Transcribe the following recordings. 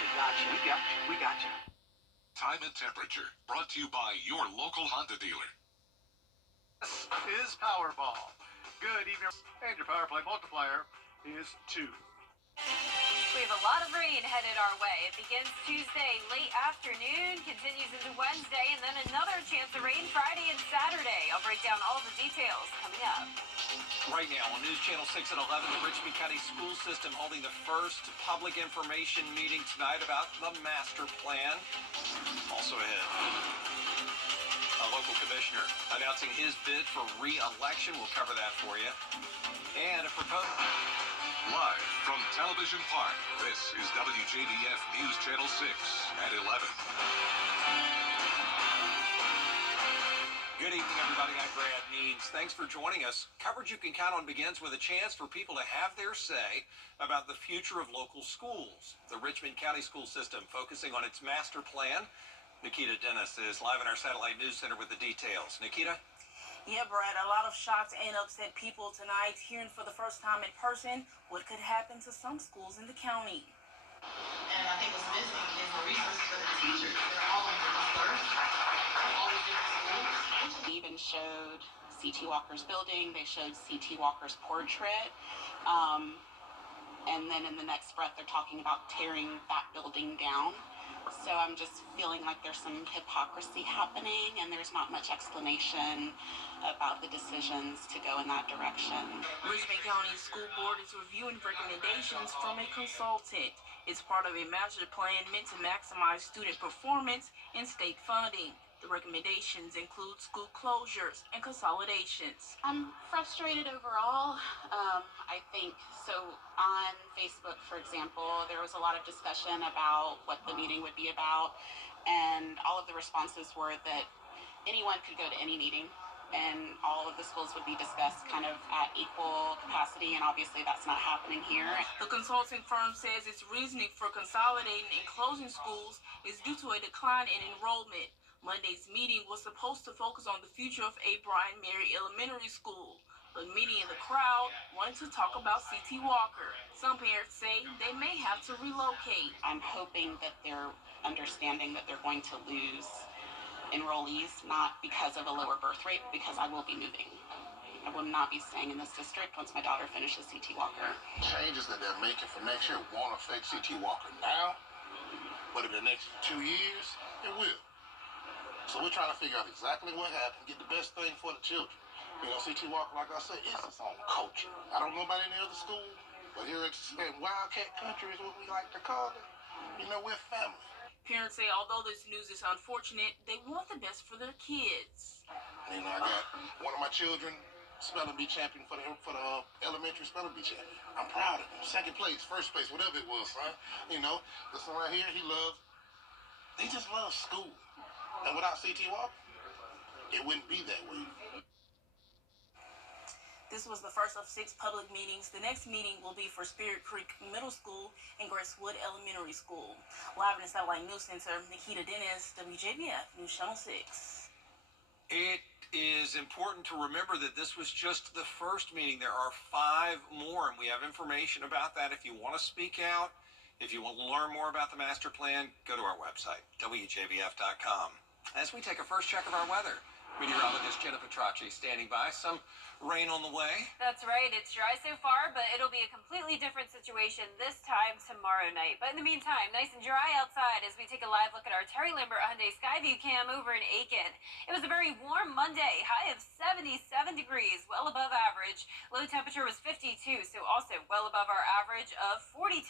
We got you. Time and temperature brought to you by your local Honda dealer. This is Powerball. Good evening. And your power play multiplier is 2. We have a lot of rain headed our way. It begins Tuesday late afternoon, continues into Wednesday, and then another chance of rain Friday and Saturday. I'll break down all the details coming up. Right now on News Channel 6 at 11, the Richmond County School System holding the first public information meeting tonight about the master plan. Also ahead, a local commissioner announcing his bid for re-election. We'll cover that for you. And a proposal. Live from Television Park, this is WJBF News Channel 6 at 11. Good evening, everybody. I'm Brad Means. Thanks for joining us. Coverage you can count on begins with a chance for people to have their say about the future of local schools. The Richmond County School System focusing on its master plan. Nikita Dennis is live in our Satellite News Center with the details. Nikita? Yeah, Brad, a lot of shocked and upset people tonight hearing for the first time in person what could happen to some schools in the county. And I think what's missing is the resources for the teachers. They're all over dispersed, all the different schools. They even showed C.T. Walker's building. They showed C.T. Walker's portrait. And then in the next breath, they're talking about tearing that building down. So I'm just feeling like there's some hypocrisy happening, and there's not much explanation about the decisions to go in that direction. Richmond County School Board is reviewing recommendations from a consultant. It's part of a master plan meant to maximize student performance and state funding. The recommendations include school closures and consolidations. I'm frustrated overall. I think so. On Facebook, for example, there was a lot of discussion about what the meeting would be about, and all of the responses were that anyone could go to any meeting and all of the schools would be discussed kind of at equal capacity, and obviously that's not happening here. The consulting firm says its reasoning for consolidating and closing schools is due to a decline in enrollment. Monday's meeting was supposed to focus on the future of A. Brian Mary Elementary School, but many in the crowd wanted to talk about C.T. Walker. Some parents say they may have to relocate. I'm hoping that they're understanding that they're going to lose enrollees, not because of a lower birth rate, but because I will be moving. I will not be staying in this district once my daughter finishes C.T. Walker. Changes that they're making for next year won't affect C.T. Walker now, but in the next 2 years, it will. So we're trying to figure out exactly what happened, get the best thing for the children. You know, C.T. Walker, like I said, it's its own culture. I don't know about any other school, but here it's Wildcat Country is what we like to call it. You know, we're family. Parents say although this news is unfortunate, they want the best for their kids. You know, I got one of my children spelling bee champion for the elementary spelling bee champion. I'm proud of him. Second place, first place, whatever it was, son. You know, this one right here, he just loves school. And without C.T. Walker, it wouldn't be that way. This was the first of 6 public meetings. The next meeting will be for Spirit Creek Middle School and Gracewood Elementary School. Live in the Satellite News Center, Nikita Dennis, WJBF News Channel 6. It is important to remember that this was just the first meeting. There are 5 more, and we have information about that. If you want to speak out, if you want to learn more about the master plan, go to our website, WJBF.com. As we take a first check of our weather, meteorologist Jenna Petracci standing by. Some rain on the way. That's right. It's dry so far, but it'll be a completely different situation this time tomorrow night. But in the meantime, nice and dry outside as we take a live look at our Terry Lambert Hyundai Skyview cam over in Aiken. It was a very warm Monday, high of 77 degrees, well above average. Low temperature was 52, so also well above our average of 42.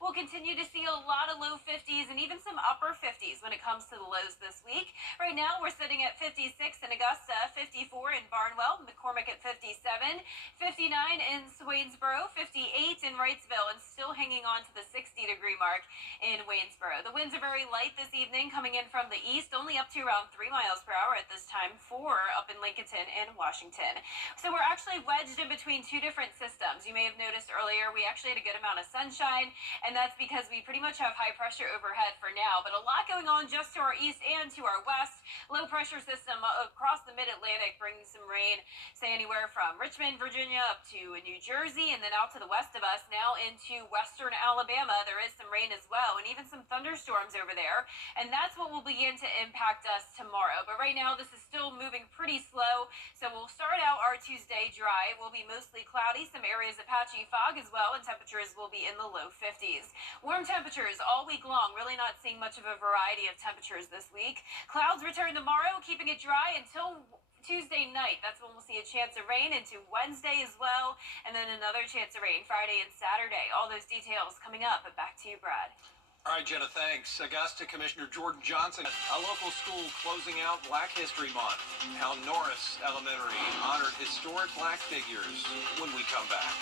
We'll continue to see a lot of low 50s and even some upper 50s when it comes to the lows this week. Right now, we're sitting at 56 in Augusta, 54 in Barnwell, McCormick at 57, 59 in Swainsboro, 58 in Wrightsville, and still hanging on to the 60-degree mark in Waynesboro. The winds are very light this evening, coming in from the east, only up to around 3 miles per hour at this time, 4 up in Lincolnton and Washington. So we're actually wedged in between 2 different systems. You may have noticed earlier we actually had a good amount of sunshine, and that's because we pretty much have high pressure overhead for now, but a lot going on just to our east and to our west. Low pressure system across the mid-Atlantic, bringing some rain, say anywhere from Richmond, Virginia, up to New Jersey, and then out to the west of us, now into western Alabama. There is some rain as well, and even some thunderstorms over there, and that's what will begin to impact us tomorrow. But right now, this is still moving pretty slow, so we'll start out our Tuesday dry. It will be mostly cloudy, some areas of patchy fog as well, and temperatures will be in the low 50s. Warm temperatures all week long, really not seeing much of a variety of temperatures this week. Clouds return tomorrow, keeping it dry until Tuesday night. That's when we'll see a chance of rain into Wednesday as well, and then another chance of rain Friday and Saturday. All those details coming up, but back to you, Brad. All right, Jenna, thanks. Augusta Commissioner Jordan Johnson, a local school closing out Black History Month. How Norris Elementary honored historic black figures when we come back.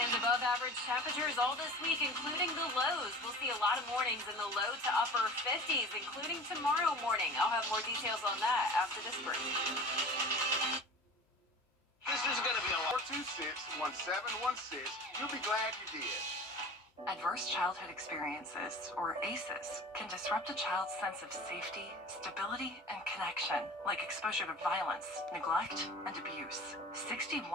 And above average temperatures all this week, including the lows. We'll see a lot of mornings in the low to upper 50s, including tomorrow morning. I'll have more details on that after this break. This is going to be a 426-1716. You'll be glad you did. Adverse childhood experiences, or ACEs, can disrupt a child's sense of safety, stability, and connection, like exposure to violence, neglect, and abuse. 61%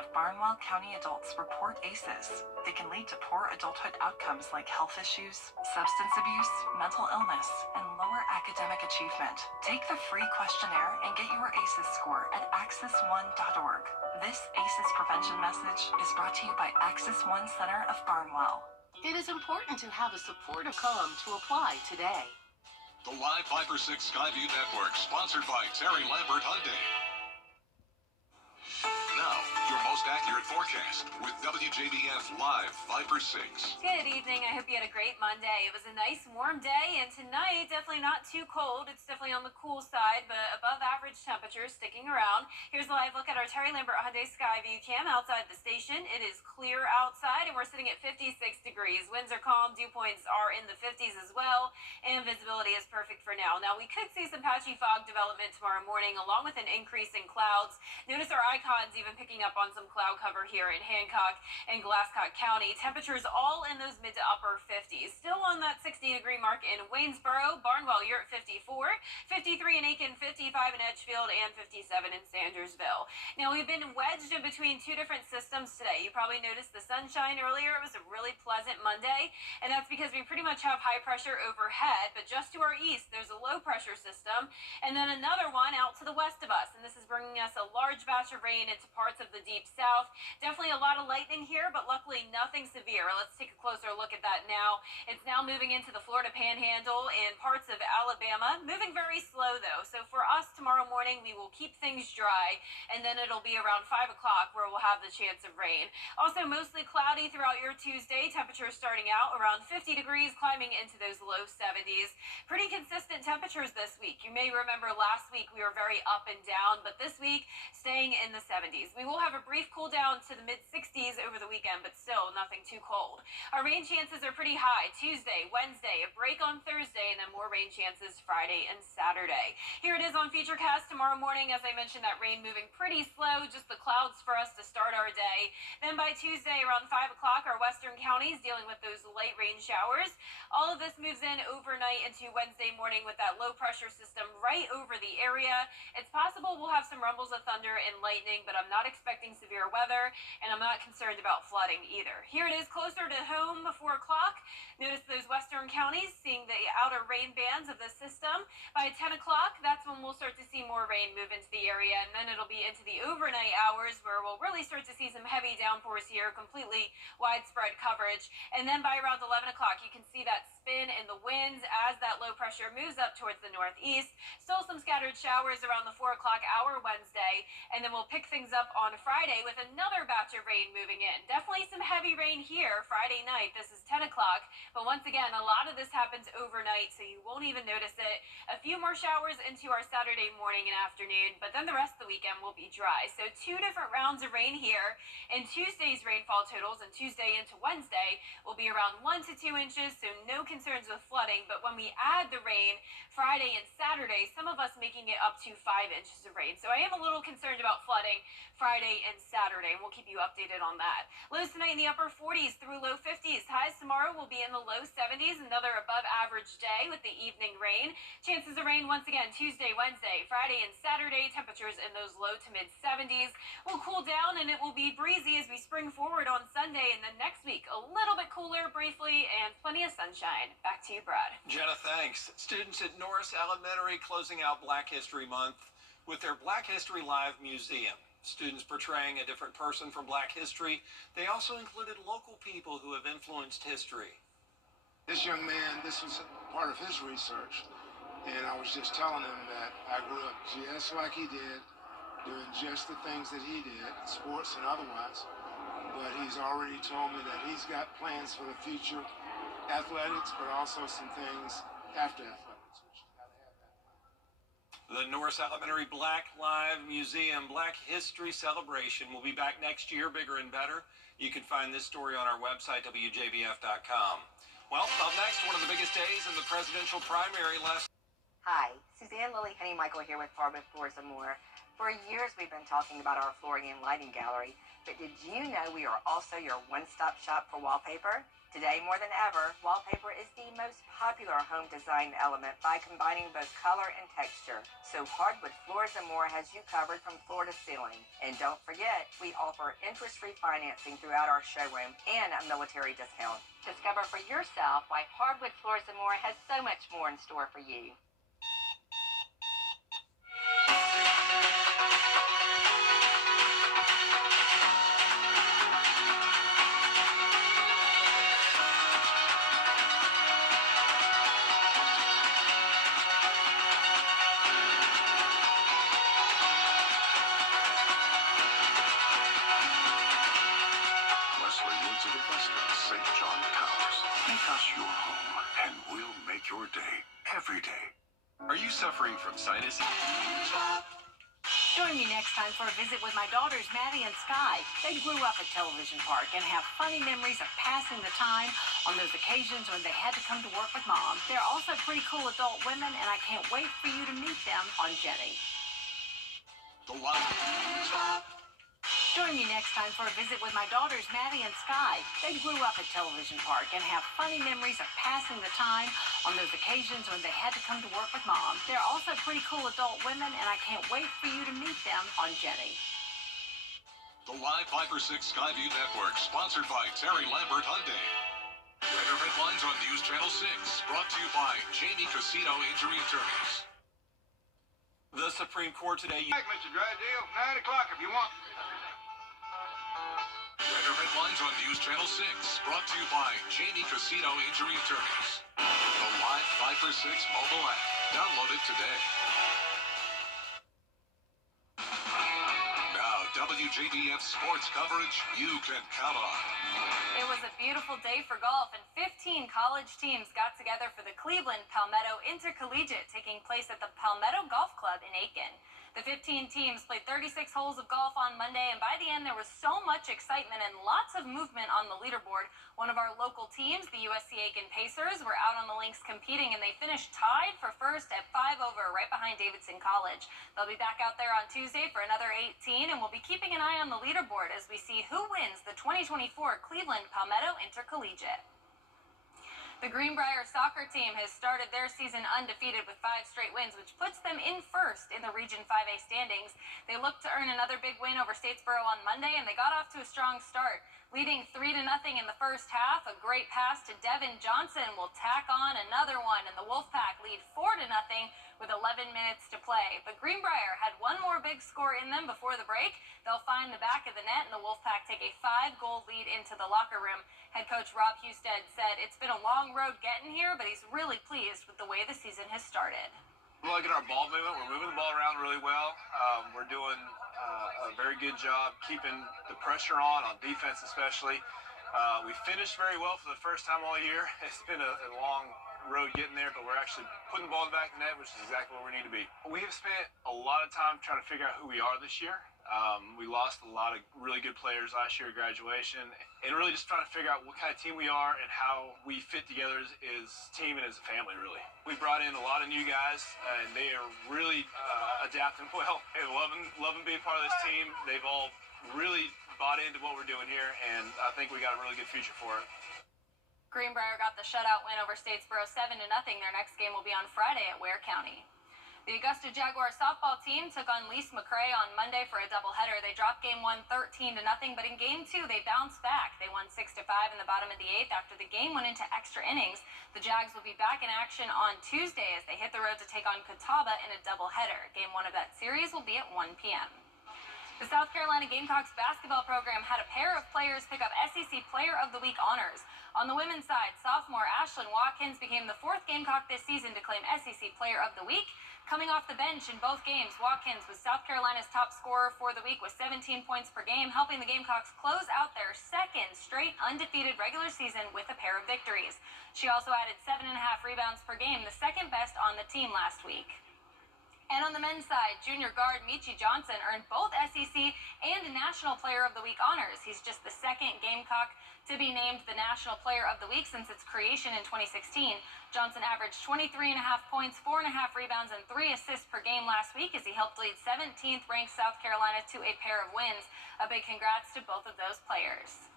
of Barnwell County adults report ACEs. They can lead to poor adulthood outcomes like health issues, substance abuse, mental illness, and lower academic achievement. Take the free questionnaire and get your ACEs score at access1.org. This ACEs prevention message is brought to you by Access One Center of Barnwell. It is important to have a supportive column to apply today. The Live Viper 6 Skyview Network, sponsored by Terry Lambert Hyundai. Now, your most accurate forecast with WJBF Live Viper 6. Good evening. I hope you had a great Monday. It was a nice warm day, and tonight definitely not too cold. It's definitely on the cool side, but above average temperatures sticking around. Here's a live look at our Terry Lambert Hyundai Skyview cam outside the station. It is clear outside, and we're sitting at 56 degrees. Winds are calm. Dew points are in the 50s as well, and visibility is perfect for now. Now, we could see some patchy fog development tomorrow morning, along with an increase in clouds. Notice our icons even picking up on some cloud cover here in Hancock and Glasscock County. Temperatures all in those mid to upper 50s. Still on that 60-degree mark in Waynesboro. Barnwell, you're at 54. 53 in Aiken, 55 in Edgefield, and 57 in Sandersville. Now, we've been wedged in between two different systems today. You probably noticed the sunshine earlier. It was a really pleasant Monday, and that's because we pretty much have high pressure overhead, but just to our east, there's a low pressure system, and then another one out to the west of us, and this is bringing us a large batch of rain into parts of the deep south. Definitely a lot of lightning here, but luckily nothing severe. Let's take a closer look at that now. It's now moving into the Florida Panhandle and parts of Alabama. Moving very slow, though. So for us tomorrow morning, we will keep things dry, and then it'll be around 5 o'clock where we'll have the chance of rain. Also, mostly cloudy throughout your Tuesday. Temperatures starting out around 50 degrees, climbing into those low 70s. Pretty consistent temperatures this week. You may remember last week we were very up and down, but this week staying in the 70s. We will have a brief cool down to the mid-60s over the weekend, but still nothing too cold. Our rain chances are pretty high Tuesday, Wednesday, a break on Thursday, and then more rain chances Friday and Saturday. Here it is on Featurecast tomorrow morning. As I mentioned, that rain moving pretty slow, just the clouds for us to start our day. Then by Tuesday around 5 o'clock, our western counties dealing with those light rain showers. All of this moves in overnight into Wednesday morning with that low pressure system right over the area. It's possible we'll have some rumbles of thunder and lightning, but I'm not expecting severe weather, and I'm not concerned about flooding either. Here it is closer to home, 4 o'clock. Notice those western counties seeing the outer rain bands of the system. By 10 o'clock, that's when we'll start to see more rain move into the area, and then it'll be into the overnight hours where we'll really start to see some heavy downpours here, completely widespread coverage. And then by around 11 o'clock, you can see that spin in the winds as that low pressure moves up towards the northeast. Still some scattered showers around the 4 o'clock hour Wednesday, and then we'll pick things up on Friday with another batch of rain moving in. Definitely some heavy rain here Friday night. This is 10 o'clock, but once again, a lot of this happens overnight, so you won't even notice it. A few more showers into our Saturday morning and afternoon, but then the rest of the weekend will be dry. So 2 different rounds of rain here, and Tuesday's rainfall totals and Tuesday into Wednesday will be around 1 to 2 inches, so no concerns with flooding. But when we add the rain Friday and Saturday, some of us making it up to 5 inches of rain. So I am a little concerned about flooding Friday and Saturday, and we'll keep you updated on that. Lows tonight in the upper 40s through low 50s. Highs tomorrow will will be in the low 70s, another above average day with the evening rain. Chances of rain once again Tuesday, Wednesday, Friday, and Saturday. Temperatures in those low to mid 70s. Will cool down and it will be breezy as we spring forward on Sunday, and then next week a little bit cooler briefly and plenty of sunshine. Back to you, Brad. Jenna, thanks. Students at Norris Elementary closing out Black History Month with their Black History Live Museum. Students portraying a different person from Black history. They also included local people who have influenced history. This young man, this was part of his research, and I was just telling him that I grew up just like he did, doing just the things that he did, sports and otherwise, but he's already told me that he's got plans for the future, athletics, but also some things after athletics. The Norris Elementary Black Live Museum Black History Celebration will be back next year, bigger and better. You can find this story on our website, WJBF.com. Well, up next, one of the biggest days in the presidential primary last. Hi, Suzanne Lily Henny Michael here with Hardwood Floors and More. For years, we've been talking about our flooring and lighting gallery, but did you know we are also your one-stop shop for wallpaper? Today, more than ever, wallpaper is the most popular home design element by combining both color and texture. So Hardwood Floors and More has you covered from floor to ceiling. And don't forget, we offer interest-free financing throughout our showroom and a military discount. Discover for yourself why Hardwood Floors and More has so much more in store for you. Your day, every day. Are you suffering from sinus? Join me next time for a visit with my daughters, Maddie and Sky. They grew up at Television Park and have funny memories of passing the time on those occasions when they had to come to work with Mom. They're also pretty cool adult women, and I can't wait for you to meet them on Jetty. Join me next time for a visit with my daughters, Maddie and Sky. They grew up at Television Park and have funny memories of passing the time on those occasions when they had to come to work with Mom. They're also pretty cool adult women, and I can't wait for you to meet them on Jetty. The Live 5 for 6 Skyview Network, sponsored by Terry Lambert Hyundai. Weather headlines on News Channel 6, brought to you by Jamie Casino Injury Attorneys. The Supreme Court today. Back, Mr. Drysdale, 9 o'clock if you want. Weather headlines on News Channel 6, brought to you by Jamie Casino Injury Attorneys. The Live 5 for 6 mobile app. Download it today. Now, WJBF sports coverage you can count on. It was a beautiful day for golf, and 15 college teams got together for the Cleveland Palmetto Intercollegiate taking place at the Palmetto Golf Club in Aiken. The 15 teams played 36 holes of golf on Monday, and by the end, there was so much excitement and lots of movement on the leaderboard. One of our local teams, the USC Aiken Pacers, were out on the links competing, and they finished tied for first at 5 over, right behind Davidson College. They'll be back out there on Tuesday for another 18, and we'll be keeping an eye on the leaderboard as we see who wins the 2024 Cleveland Palmetto Intercollegiate. The Greenbrier soccer team has started their season undefeated with 5 straight wins, which puts them in first in the Region 5A standings. They look to earn another big win over Statesboro on Monday, and they got off to a strong start. Leading 3-0 in the first half, a great pass to Devin Johnson will tack on another one, and the Wolfpack lead 4-0 with 11 minutes to play. But Greenbrier had one more big score in them before the break. They'll find the back of the net, and the Wolfpack take a 5-goal lead into the locker room. Head coach Rob Husted said it's been a long road getting here, but he's really pleased with the way the season has started. Look at our ball movement. We're moving the ball around really well. We're doing a very good job keeping the pressure on defense especially. We finished very well for the first time all year. It's been a long road getting there, but we're actually putting the ball in the back of the net, which is exactly where we need to be. We have spent a lot of time trying to figure out who we are this year. We lost a lot of really good players last year at graduation, and really just trying to figure out what kind of team we are and how we fit together as a team and as a family, really. We brought in a lot of new guys, and they are really adapting well. They loving being part of this team. They've all really bought into what we're doing here, and I think we got a really good future for it. Greenbrier got the shutout win over Statesboro 7-0. Their next game will be on Friday at Ware County. The Augusta Jaguar softball team took on Lise McCray on Monday for a doubleheader. They dropped game 1 13-0, but in game 2 they bounced back. They won 6-5 in the bottom of the 8th after the game went into extra innings. The Jags will be back in action on Tuesday as they hit the road to take on Catawba in a doubleheader. Game 1 of that series will be at 1 p.m. The South Carolina Gamecocks basketball program had a pair of players pick up SEC Player of the Week honors. On the women's side, sophomore Ashlyn Watkins became the 4th Gamecock this season to claim SEC Player of the Week. Coming off the bench in both games, Watkins was South Carolina's top scorer for the week with 17 points per game, helping the Gamecocks close out their second straight undefeated regular season with a pair of victories. She also added 7.5 rebounds per game, the second best on the team last week. And on the men's side, junior guard Michi Johnson earned both SEC and National Player of the Week honors. He's just the second Gamecock to be named the National Player of the Week since its creation in 2016. Johnson averaged 23.5 points, 4.5 rebounds, and 3 assists per game last week as he helped lead 17th ranked South Carolina to a pair of wins. A big congrats to both of those players.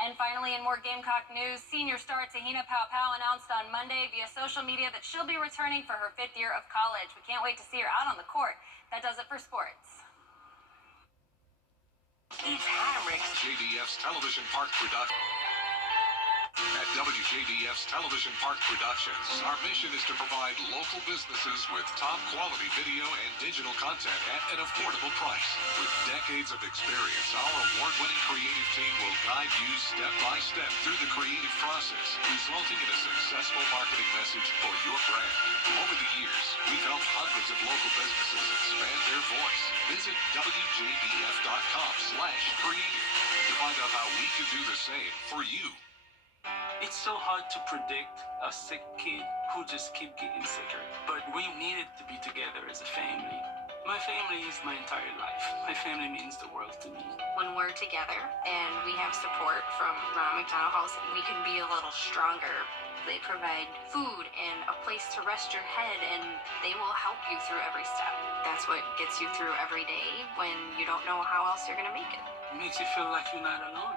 And finally, in more Gamecock news, senior star Tahina Paopao announced on Monday via social media that she'll be returning for her 5th year of college. We can't wait to see her out on the court. That does it for sports. JBF's Television Park Production. At WJBF's Television Park Productions, our mission is to provide local businesses with top quality video and digital content at an affordable price. With decades of experience, our award-winning creative team will guide you step by step through the creative process, resulting in a successful marketing message for your brand. Over the years, we've helped hundreds of local businesses expand their voice. Visit WJBF.com/creative to find out how we can do the same for you. It's so hard to predict a sick kid who just keep getting sicker. But we needed to be together as a family. My family is my entire life. My family means the world to me. When we're together and we have support from Ronald McDonald House, we can be a little stronger. They provide food and a place to rest your head, and they will help you through every step. That's what gets you through every day when you don't know how else you're going to make it. It makes you feel like you're not alone.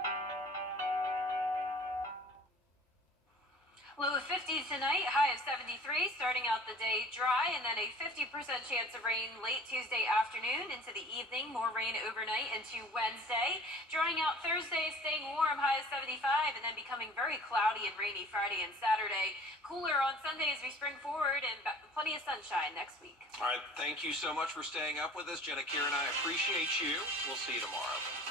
Low of 50 tonight, high of 73, starting out the day dry, and then a 50% chance of rain late Tuesday afternoon into the evening, more rain overnight into Wednesday. Drying out Thursday, staying warm, high of 75, and then becoming very cloudy and rainy Friday and Saturday. Cooler on Sunday as we spring forward, and plenty of sunshine next week. All right, thank you so much for staying up with us. Jenna, Kira, and I appreciate you. We'll see you tomorrow.